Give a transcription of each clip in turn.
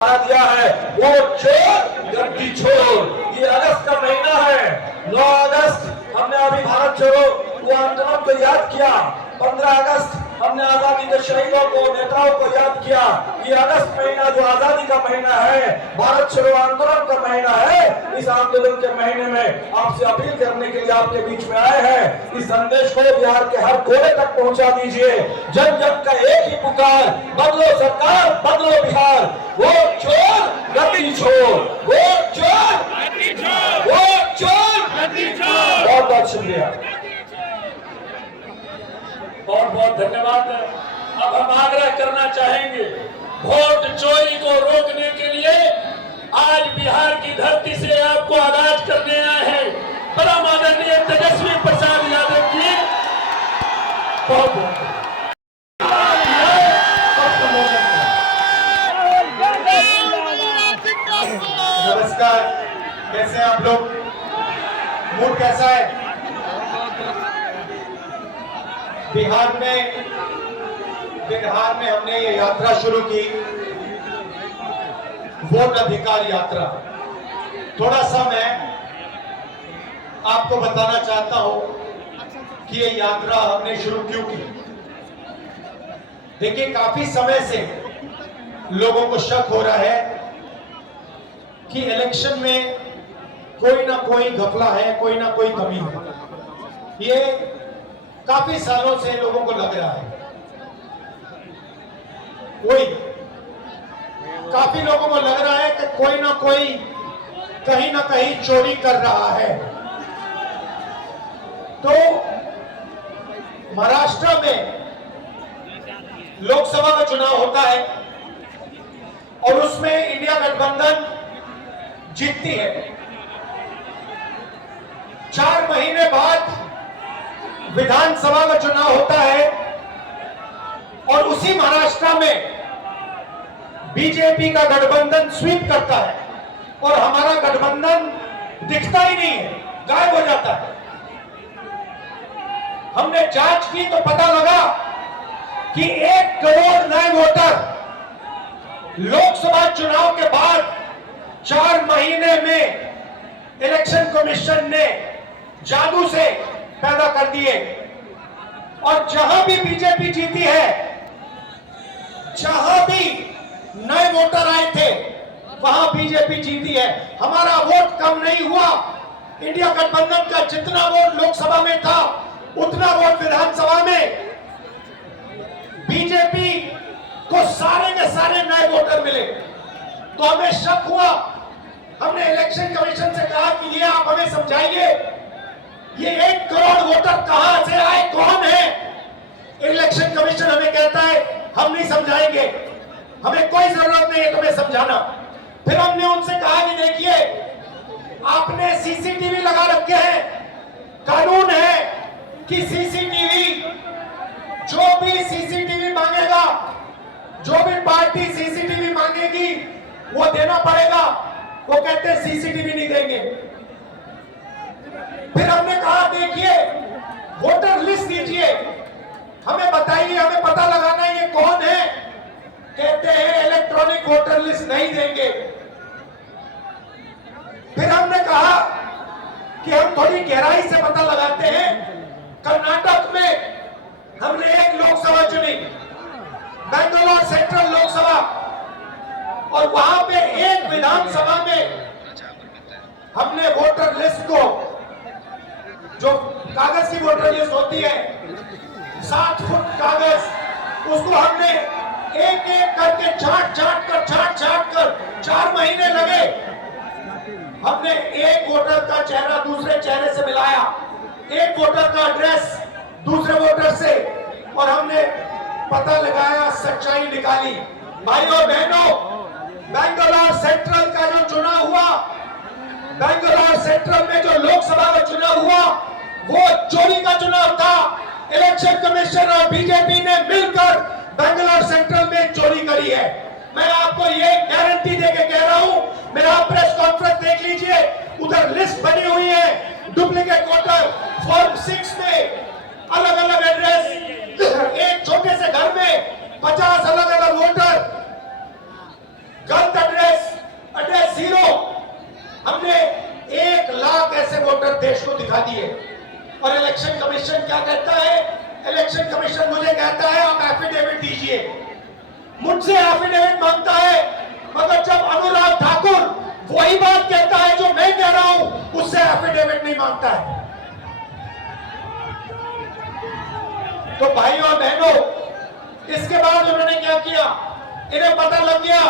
दिया है वो चोर गद्दी छोड़। ये अगस्त का महीना है, 9 अगस्त हमने अभी भारत छोड़ो वो आंदोलन को याद किया, 15 अगस्त हमने आजादी के शहीदों को, नेताओं को याद किया। ये अगस्त महीना जो आजादी का महीना है, भारत छोड़ो आंदोलन का महीना है, इस आंदोलन के महीने में आपसे अपील करने के लिए आपके बीच में आए हैं। इस संदेश को बिहार के हर कोने तक पहुंचा दीजिए। जन जन का एक ही पुकार, बदलो सरकार, बदलो बिहार। वो चोर गद्दी छोड़, वो चोर गद्दी छोड़, वो चोर गद्दी छोड़। बहुत बहुत शुक्रिया, बहुत बहुत धन्यवाद। अब हम आग्रह करना चाहेंगे, वोट चोरी को रोकने के लिए आज बिहार की धरती से आपको आगाज करने आए हैं परम आदरणीय तेजस्वी प्रसाद यादव जी। बहुत बहुत नमस्कार, कैसे हैं आप लोग? मूड कैसा है? बिहार में हमने ये यात्रा शुरू की, वोट अधिकार यात्रा। थोड़ा सा मैं आपको बताना चाहता हूं कि ये यात्रा हमने शुरू क्यों की। देखिए, काफी समय से लोगों को शक हो रहा है कि इलेक्शन में कोई ना कोई घपला है, कोई ना कोई कमी है। ये काफी सालों से लोगों को लग रहा है। काफी लोगों को लग रहा है कि कोई ना कोई कहीं ना कहीं चोरी कर रहा है। तो महाराष्ट्र में लोकसभा का चुनाव होता है और उसमें इंडिया गठबंधन जीतती है। 4 महीने बाद विधानसभा का चुनाव होता है और उसी महाराष्ट्र में बीजेपी का गठबंधन स्वीप करता है और हमारा गठबंधन दिखता ही नहीं है, गायब हो जाता है। हमने जांच की तो पता लगा कि 1 करोड़ नए वोटर लोकसभा चुनाव के बाद 4 महीने में इलेक्शन कमीशन ने जादू से पैदा कर दिए। और जहां भी बीजेपी जीती है, जहां भी नए वोटर आए थे, वहां बीजेपी जीती है। हमारा वोट कम नहीं हुआ। इंडिया गठबंधन का जितना वोट लोकसभा में था, उतना वोट विधानसभा में बीजेपी को सारे के सारे नए वोटर मिले। तो हमें शक हुआ। हमने इलेक्शन कमीशन से कहा कि ये आप हमें समझाइए, ये 1 करोड़ वोटर कहां से आए, कौन है? इलेक्शन कमीशन हमें कहता है हम नहीं समझाएंगे, हमें कोई जरूरत नहीं है तुम्हें समझाना। फिर हमने उनसे कहा कि देखिए, आपने सीसीटीवी लगा रखे हैं, कानून है कि सीसीटीवी, जो भी सीसीटीवी मांगेगा, जो भी पार्टी सीसीटीवी मांगेगी वो देना पड़ेगा। वो कहते हैं सीसीटीवी नहीं देंगे। फिर हमने कहा देखिए, वोटर लिस्ट दीजिए, हमें बताइए, हमें पता लगाना है ये कौन है। कहते हैं इलेक्ट्रॉनिक वोटर लिस्ट नहीं देंगे। फिर हमने कहा कि हम थोड़ी गहराई से पता लगाते हैं। कर्नाटक में हमने एक लोकसभा चुनी, बेंगलोर सेंट्रल लोकसभा, और वहां पे एक विधानसभा में हमने वोटर लिस्ट को, जो कागज की वोटर लिस्ट होती है, 7 फुट कागज, उसको हमने एक एक करके छाट कर 4 महीने लगे। हमने एक वोटर का चेहरा दूसरे चेहरे से मिलाया, एक वोटर का एड्रेस दूसरे वोटर से, और हमने पता लगाया, सच्चाई निकाली। भाइयों बहनों, बेंगलोर सेंट्रल का जो चुनाव हुआ, बेंगलोर सेंट्रल में जो लोकसभा का चुनाव हुआ, वो चोरी का चुनाव था। इलेक्शन कमीशन और बीजेपी ने मिलकर बेंगलोर सेंट्रल में चोरी करी है। मैं आपको ये गारंटी देके कह रहा हूं, मेरा प्रेस कॉन्फ्रेंस देख लीजिए, उधर लिस्ट बनी हुई है, डुप्लीकेट वोटर फॉर्म 6 में अलग अलग एड्रेस, एक छोटे से घर में 50 अलग अलग वोटर गलत एड्रेस, एड्रेस जीरो। हमने 1 लाख ऐसे वोटर देश को दिखा दिए। और इलेक्शन कमीशन क्या कहता है? इलेक्शन कमीशन मुझे कहता है आप एफिडेविट दीजिए, मुझसे एफिडेविट मांगता है, मगर जब अनुराग ठाकुर वही बात कहता है जो मैं कह रहा हूं, उससे एफिडेविट नहीं मांगता है। तो भाइयों और बहनों, इसके बाद उन्होंने क्या किया? इन्हें पता लग गया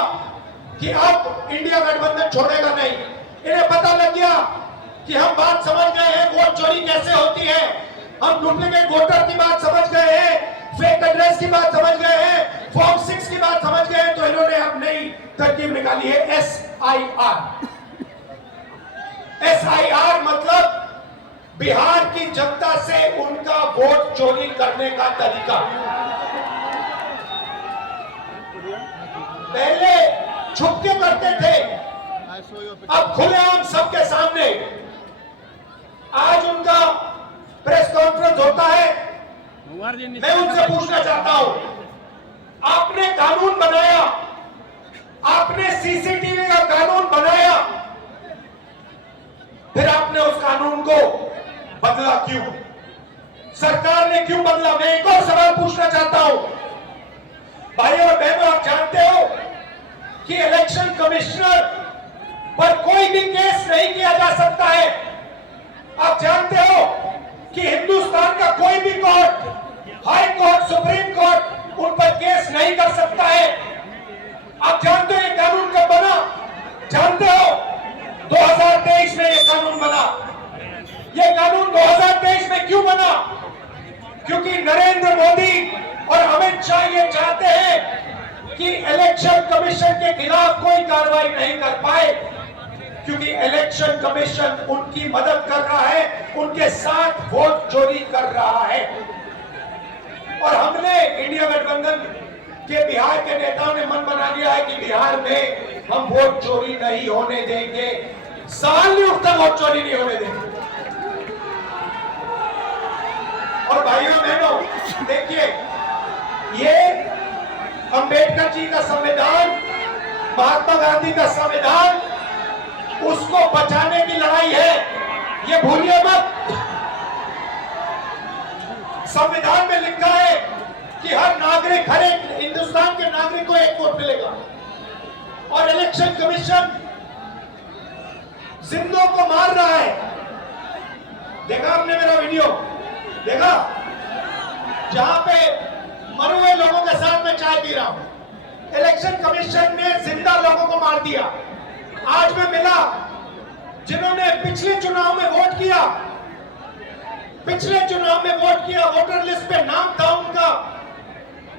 कि अब इंडिया गठबंधन छोड़ेगा नहीं। इन्हें पता लग गया कि हम बात समझ गए हैं, वोट चोरी कैसे होती है, हम डुप्लीकेट वोटर की बात समझ गए हैं, फेक एड्रेस की बात समझ गए हैं, फॉर्म 6 की बात समझ गए हैं। तो इन्होंने अब नई तरकीब निकाली है, SIR। SIR मतलब बिहार की जनता से उनका वोट चोरी करने का तरीका। पहले छुप के करते थे, अब खुलेआम सबके सामने। आज उनका प्रेस कॉन्फ्रेंस होता है, मैं उनसे पूछना चाहता हूं, आपने कानून बनाया, आपने सीसीटीवी का कानून बनाया, फिर आपने उस कानून को बदला क्यों? सरकार ने क्यों बदला? मैं एक और सवाल पूछना चाहता हूं। भाइयों और बहनों, आप जानते हो कि इलेक्शन कमिश्नर पर कोई भी केस नहीं किया जा सकता है। आप जानते हो कि हिंदुस्तान का कोई भी court, high court, supreme court उन पर केस नहीं कर सकता है। आप जानते हो ये कानून कब बना? जानते हो 2023 में ये कानून बना। ये कानून 2023 में क्यों बना? क्योंकि नरेंद्र मोदी और अमित शाह ये चाहते हैं कि इलेक्शन कमीशन के खिलाफ कोई कार्रवाई नहीं कर पाए, क्योंकि इलेक्शन कमीशन उनकी मदद कर रहा है, उनके साथ वोट चोरी कर रहा है। और हमने इंडिया गठबंधन के बिहार के नेताओं ने मन बना लिया है कि बिहार में हम वोट चोरी नहीं होने देंगे। साल नहीं उठता वोट चोरी नहीं होने देंगे। और भाइयों बहनों, देखिए, ये अंबेडकर जी का संविधान, महात्मा गांधी का संविधान, उसको बचाने की लड़ाई है, ये भूलिए मत। संविधान में लिखा है कि हर नागरिक, हर एक हिंदुस्तान के नागरिक को एक वोट मिलेगा। और इलेक्शन कमीशन जिंदों को मार रहा है। देखा आपने मेरा वीडियो? देखा? जहां पे मरे हुए लोगों के साथ मैं चाय पी रहा हूं। इलेक्शन कमीशन ने जिंदा लोगों को मार दिया। आज मैं मिला जिन्होंने पिछले चुनाव में वोट किया, पिछले चुनाव में वोट किया, वोटर लिस्ट पे नाम था उनका,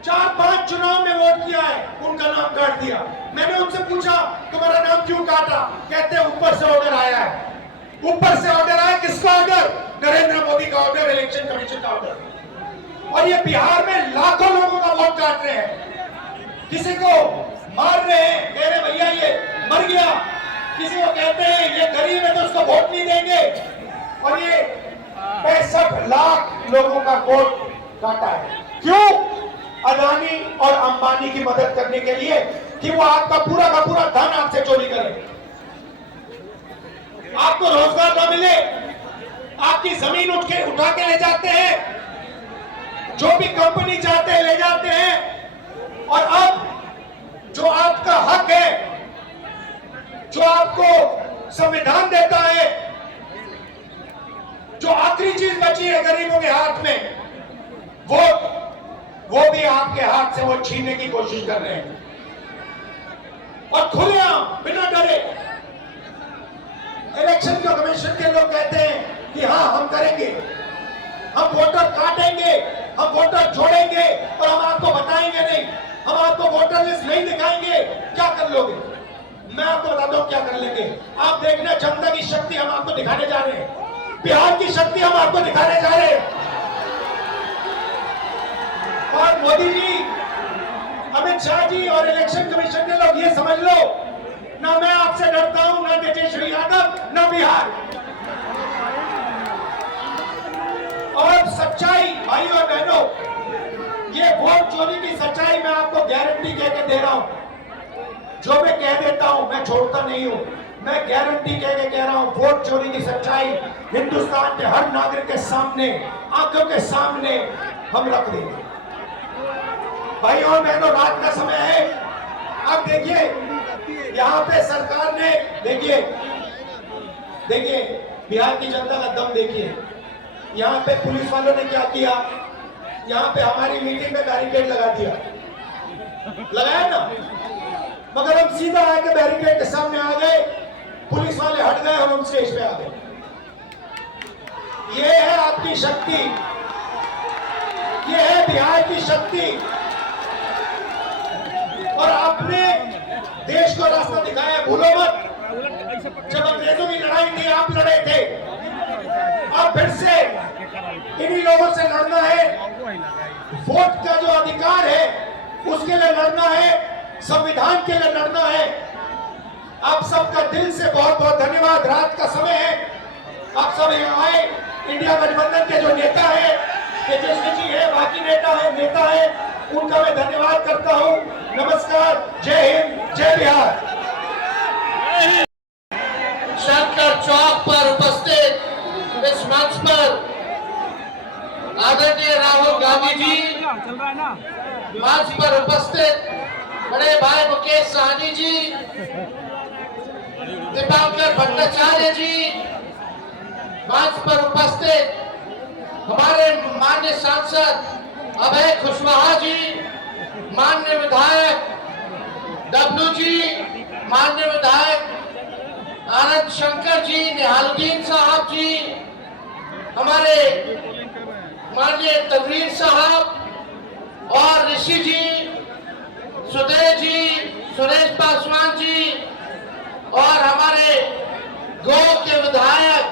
4-5 चुनाव में वोट किया है, उनका नाम काट दिया। मैंने उनसे पूछा तुम्हारा नाम क्यों काटा? कहते ऊपर से ऑर्डर आया है। ऊपर से ऑर्डर आया, किसका ऑर्डर? नरेंद्र मोदी का ऑर्डर, इलेक्शन कमीशन का ऑर्डर। और ये बिहार में लाखों लोगों का वोट काट रहे हैं, किसी को मार रहे हैं, कह रहे भैया ये मर गया, किसी को कहते हैं ये गरीब है तो उसको वोट नहीं देंगे। और ये 65 लाख लोगों का वोट काटा है। क्यों? अदानी और अंबानी की मदद करने के लिए कि वो आपका पूरा का पूरा धन आपसे चोरी करे, आपको रोजगार न मिले, आपकी जमीन उठा के ले जाते हैं, जो भी कंपनी चाहते हैं ले जाते हैं। और अब जो आपका हक है, जो आपको संविधान देता है, जो आखिरी चीज बची है गरीबों के हाथ में, वो भी आपके हाथ से वो छीनने की कोशिश कर रहे हैं। और खुलेआम, बिना डरे, इलेक्शन कमीशन के लोग कहते हैं कि हाँ हम करेंगे, हम वोटर काटेंगे, हम वोटर जोड़ेंगे और हम आपको बताएंगे नहीं, हम आपको वोटर लिस्ट नहीं दिखाएंगे। क्या कर लोगे? मैं आपको बता दूं क्या कर लेंगे। आप देखना, जनता की शक्ति हम आपको दिखाने जा रहे हैं, बिहार की शक्ति हम आपको दिखाने जा रहे हैं। और मोदी जी, अमित शाह जी और इलेक्शन कमीशन के लोग ये समझ लो, ना मैं आपसे डरता हूं, ना तेजस्वी यादव, ना बिहार। और सच्चाई, भाई और बहनों, ये वोट चोरी की सच्चाई मैं आपको गारंटी कहकर दे रहा हूं। जो मैं कह देता हूं मैं छोड़ता नहीं हूं। मैं गारंटी कह के कह रहा हूं, वोट चोरी की सच्चाई हिंदुस्तान के हर नागरिक के सामने, आंखों के सामने हम रख देंगे। भाई और बहनों, रात का समय है। अब देखिए यहाँ पे सरकार ने, देखिए बिहार की जनता का दम देखिए। यहाँ पे पुलिस वालों ने क्या किया, यहाँ पे हमारी मीटिंग में बैरिकेड लगा दिया, लगाया ना, मगर हम सीधा आके बैरिकेड के सामने आ गए, पुलिस वाले हट गए और हम स्टेज पे आ गए। ये है आपकी शक्ति, ये है बिहार की शक्ति। और आपने देश को रास्ता दिखाया, भूलो मत। जब अंग्रेजों की लड़ाई थी आप लड़े थे, अब फिर से इन्हीं लोगों से लड़ना है। वोट का जो अधिकार है उसके लिए लड़ना है, संविधान के लिए लड़ना है। आप सबका दिल से बहुत बहुत धन्यवाद। रात का समय है, आप सब यहाँ आए। इंडिया गठबंधन के जो नेता है, तेजस्वी जी है, बाकी नेता है, उनका मैं धन्यवाद करता हूँ। नमस्कार, जय हिंद, जय बिहार। शंकर चौक पर उपस्थित इस मंच पर आदरणीय राहुल गांधी जी, मंच पर उपस्थित बड़े भाई मुकेश सहनी जी, दीपांकर भट्टाचार्य जी, मंच पर उपस्थित हमारे माननीय सांसद अभय कुशवाहा जी, माननीय विधायक डब्लू जी, माननीय विधायक आनंद शंकर जी, निहालुद्दीन साहब जी, हमारे माननीय तनवीर साहब और ऋषि जी, सुदेश जी, सुरेश पासवान जी और हमारे गो के विधायक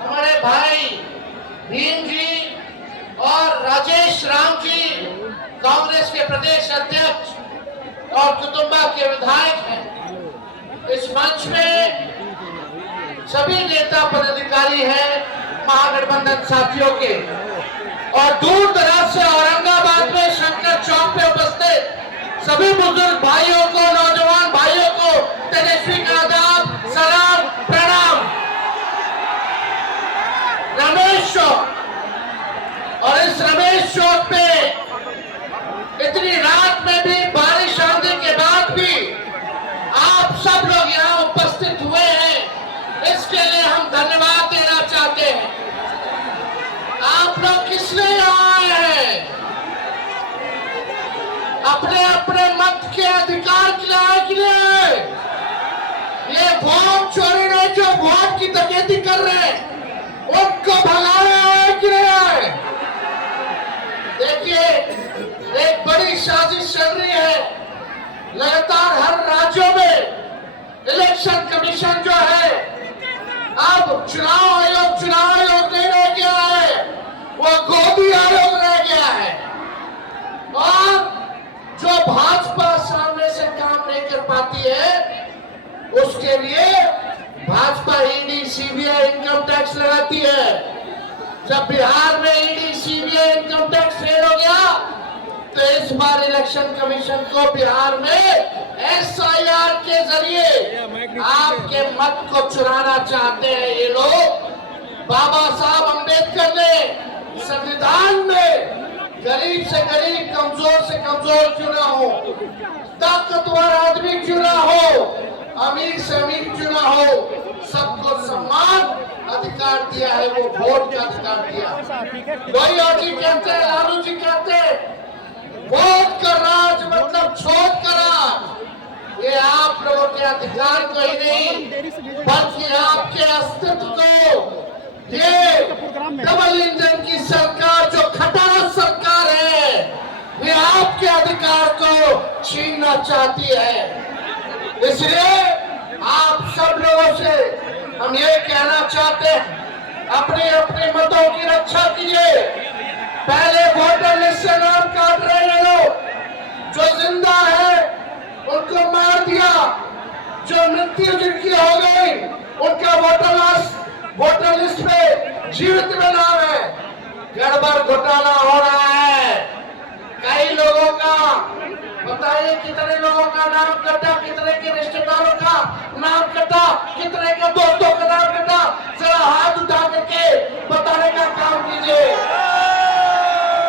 हमारे भाई भीम जी और राजेश राम जी, कांग्रेस के प्रदेश अध्यक्ष और कुटुंबा के विधायक हैं। इस मंच में सभी नेता पदाधिकारी हैं महागठबंधन साथियों के, और दूर दराज से औरंगाबाद में शंकर चौक पे उपस्थित सभी बुजुर्ग भाइयों को, नौजवान भाइयों को तेजस्वी का आदाब, सलाम, प्रणाम। रमेश चौक, और इस रमेश चौक पे इतनी रात में भी, बारिश आने के बाद भी आप सब लोग यहाँ उपस्थित हुए हैं, इसके लिए हम धन्यवाद देना चाहते हैं। आप लोग किस लिए आए हैं? अपने अपने मत के अधिकार के लिए आए कि नहीं? ये वोट चोरी नहीं, जो वोट की डकैती कर रहे हैं उनको भगाने आए कि नहीं आए? देखिए, एक बड़ी साजिश चल रही है। लगातार हर राज्यों में इलेक्शन कमीशन जो है, अब चुनाव आयोग नहीं रह गया है, वो गोदी आयोग रह गया है। और जो भाजपा सामने से काम नहीं कर पाती है, उसके लिए Bhajpa ED CBI income tax लगाती है। जब बिहार में ED CBI income tax fail हो गया, तो इस बार इलेक्शन कमीशन को बिहार में एसआईआर के जरिए आपके मत को चुराना चाहते हैं ये लोग। बाबा साहब अंबेडकर ने संविधान में गरीब से गरीब, कमजोर से कमजोर क्यों ना हो, ताकतवर आदमी क्यों ना हो, अमीर से अमीर क्यों ना हो, सबको समान अधिकार दिया है, वो वोट का अधिकार दिया। लोहिया जी कहते हैं, लालू जी कहते हैं, वोट का राज मतलब छोड़ का राज। ये आप लोगों के अधिकार को ही नहीं, बल्कि आपके अस्तित्व को, ये डबल इंजन की सरकार जो खटारा सरकार है, ये आपके अधिकार को छीनना चाहती है। इसलिए आप सब लोगों से हम ये कहना चाहते हैं, अपने अपने मतों की रक्षा कीजिए। पहले वोटर लिस्ट से नाम काट रहे लोग, जो जिंदा है उनको मार दिया, जो मृत्यु जिनकी हो गई उनका वोटर लिस्ट पे जीवित में नाम है। गड़बड़ घोटाला हो रहा है, कई लोगों का बताइए कितने लोगों का नाम कटा, कितने के रिश्तेदारों का नाम कटा, कितने के दोस्तों का नाम कटा? जरा हाथ उठा करके बताने का काम कीजिए।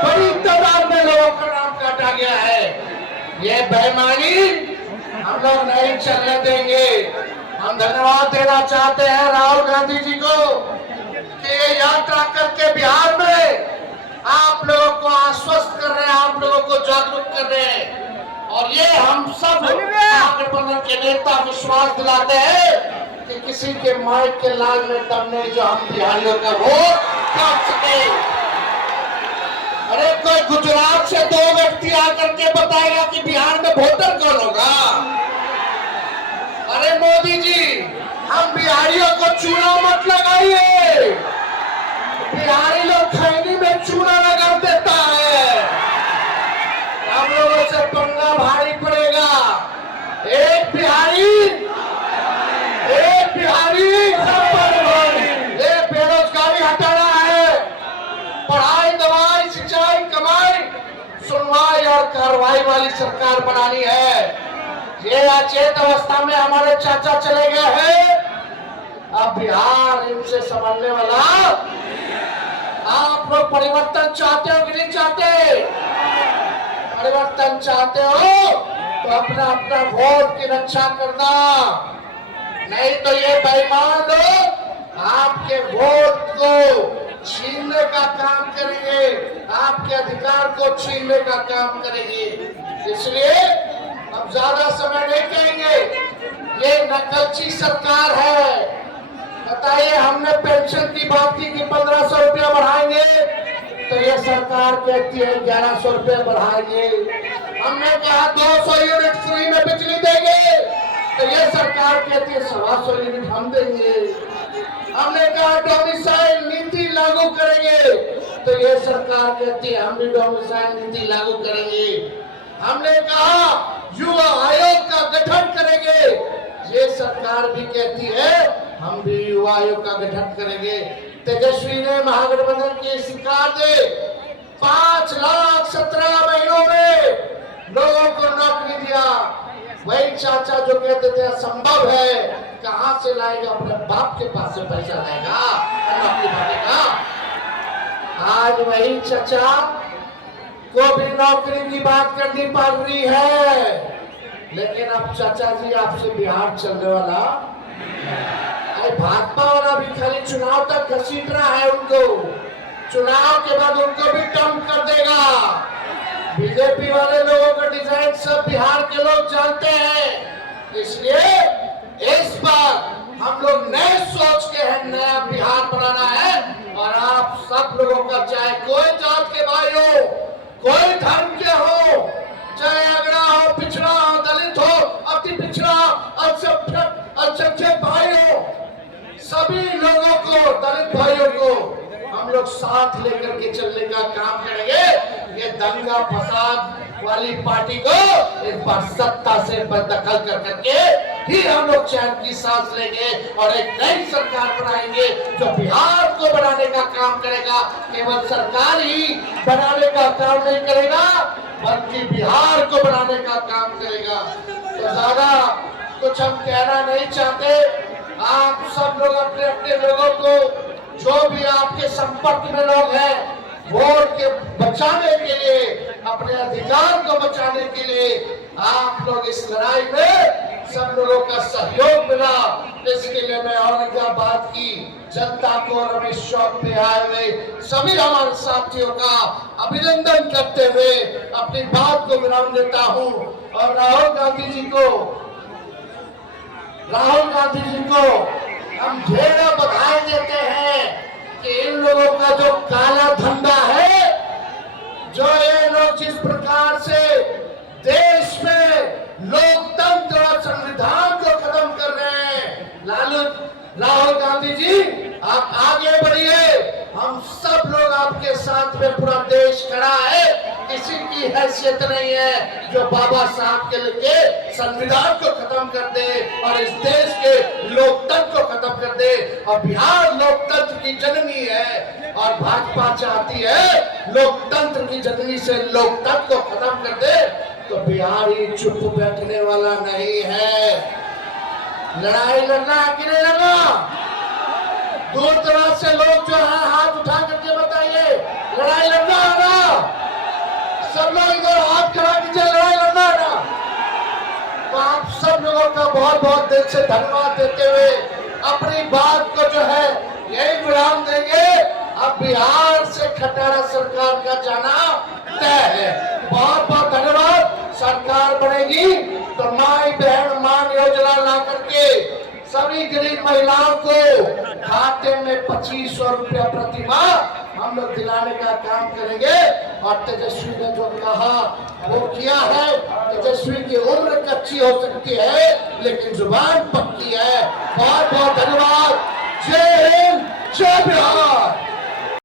बड़ी तादाद में लोगों का नाम काटा गया है। ये बेईमानी हम लोग नहीं चलने देंगे। हम धन्यवाद देना चाहते हैं राहुल गांधी जी को कि ये यात्रा करके बिहार में आप लोगों को आश्वस्त कर रहे हैं, आप लोगों को जागरूक कर रहे हैं। और ये हम सब महागठबंधन के नेता विश्वास दिलाते हैं कि किसी के माइक के लाल में दम नहीं जो हम बिहारियों का वोट काट सके। अरे कोई गुजरात से 2 व्यक्ति आकर के बताएगा कि बिहार में वोटर कौन होगा? अरे मोदी जी, हम बिहारियों को चूना मत लगाइए। बिहारी लोग खैनी में चूना लगा देता है। हम लोगों से पंगा भारी पड़ेगा। एक बिहारी सब पर भारी। ये बेरोजगारी हटाना है, पढ़ाई, दवाई, सिंचाई, कमाई, सुनवाई और कार्रवाई वाली सरकार बनानी है। ये अचेत अवस्था में हमारे चाचा चले गए हैं, अब बिहार इनसे संभलने वाला। आप लोग परिवर्तन चाहते हो कि नहीं चाहते? परिवर्तन चाहते हो तो अपना अपना वोट की रक्षा करना, नहीं तो ये बेईमान लोग आपके वोट को छीनने का काम करेंगे, आपके अधिकार को छीनने का काम करेंगे। इसलिए अब ज्यादा समय नहीं कहेंगे। ये नकलची सरकार है। बताइए, हमने पेंशन की बात की कि 1500 रुपया बढ़ाएंगे, तो ये सरकार कहती है 1100 रुपया बढ़ाएंगे। हमने कहा 200 यूनिट फ्री में बिजली देंगे, तो ये सरकार कहती है 125 यूनिट हम देंगे। हमने कहा डोमिसाइल नीति लागू करेंगे, तो ये सरकार कहती है हम भी डोमिसाइल नीति लागू करेंगे। हमने कहा युवा आयोग का गठन करेंगे, ये सरकार भी कहती है हम भी युवा आयोग का गठन करेंगे। तेजस्वी ने महागठबंधन की सरकार ने 5,17,000 महीनों में लोगों को नौकरी दिया। वही चाचा जो कहते थे असंभव है, कहां से लाएगा? अपने बाप के पास से पैसा लाएगा नौकरी पाएगा। आज वही चाचा को भी नौकरी की बात करनी पड़ रही है, लेकिन अब चाचा जी आपसे बिहार चलने वाला। भाजपा वाला भी खाली चुनाव तक घसीट रहा है उनको, चुनाव के बाद उनको भी डंप कर देगा। बीजेपी वाले लोगों का डिजाइन सब बिहार के लोग जानते हैं। इसलिए इस बार हम लोग नए सोच के हैं, नया बिहार बनाना है। और आप सब लोगों का, चाहे कोई जात के भाई हो, कोई धर्म के हो, चाहे अगड़ा हो, पिछड़ा हो, दलित हो, अति पिछड़ा, अल्पसंख्यक भाई हो, सभी लोगों को, दलित भाइयों को हम लोग साथ लेकर के चलने का काम करेंगे। ये दंगा फसाद वाली पार्टी को इस बार सत्ता से बददखल कर करके ही हम लोग चैन की सांस लेंगे और एक नई सरकार बनाएंगे जो बिहार को बनाने का काम करेगा। केवल सरकार ही बनाने का काम नहीं करेगा, बल्कि बिहार को बनाने का काम करेगा। तो ज्यादा कुछ हम कहना नहीं चाहते। आप सब लोग अपने अपने लोगों को, जो भी आपके संपर्क में लोग हैं, वोट के बचाने के लिए, अपने अधिकार को बचाने के लिए आप लोग इस लड़ाई में सब लोगों का सहयोग मिला। इसके लिए मैं औरंगाबाद की जनता को, रमेश चौक पे आए हुए सभी हमारे साथियों का अभिनंदन करते हुए अपनी बात को विराम देता हूँ। और राहुल गांधी जी को हम ढेर बधाई देते हैं कि इन लोगों का जो काला धंधा है, जो ये लोग जिस प्रकार से देश में लोकतंत्र और संविधान को खत्म कर रहे हैं। राहुल गांधी जी, आप आगे बढ़िए। हम सब लोग आपके साथ में, पूरा देश खड़ा है। किसी की हैसियत नहीं है जो बाबा साहब के लिए संविधान को खत्म कर दे और इस देश के लोकतंत्र को खत्म कर दे। और बिहार लोकतंत्र की जननी है और भाजपा चाहती है लोकतंत्र की जननी से लोकतंत्र को खत्म कर दे। तो बिहारी चुप बैठने वाला नहीं है। लड़ाई लड़ना है कि नहीं लड़ना? दूर दराज से लोग जो है हाथ उठा करके बताइए, लड़ाई लड़ना है ना? सब लोग इधर हाथ खड़ा कीजिए, लड़ाई लड़ना है ना? तो आप सब लोगों का बहुत बहुत दिल से धन्यवाद देते हुए अपनी बात को जो है यही विराम देंगे। अब बिहार से खटारा सरकार का जाना तय है। बहुत बहुत धन्यवाद। सरकार बनेगी तो माई बहन मान योजना ला करके सभी गरीब महिलाओं को खाते में 2500 रुपया प्रति माह हम लोग दिलाने का काम करेंगे। और तेजस्वी ने जो कहा वो किया है। तेजस्वी की उम्र कच्ची हो सकती है लेकिन जुबान पक्की है। बहुत बहुत धन्यवाद। जय हिंद, जय बिहार।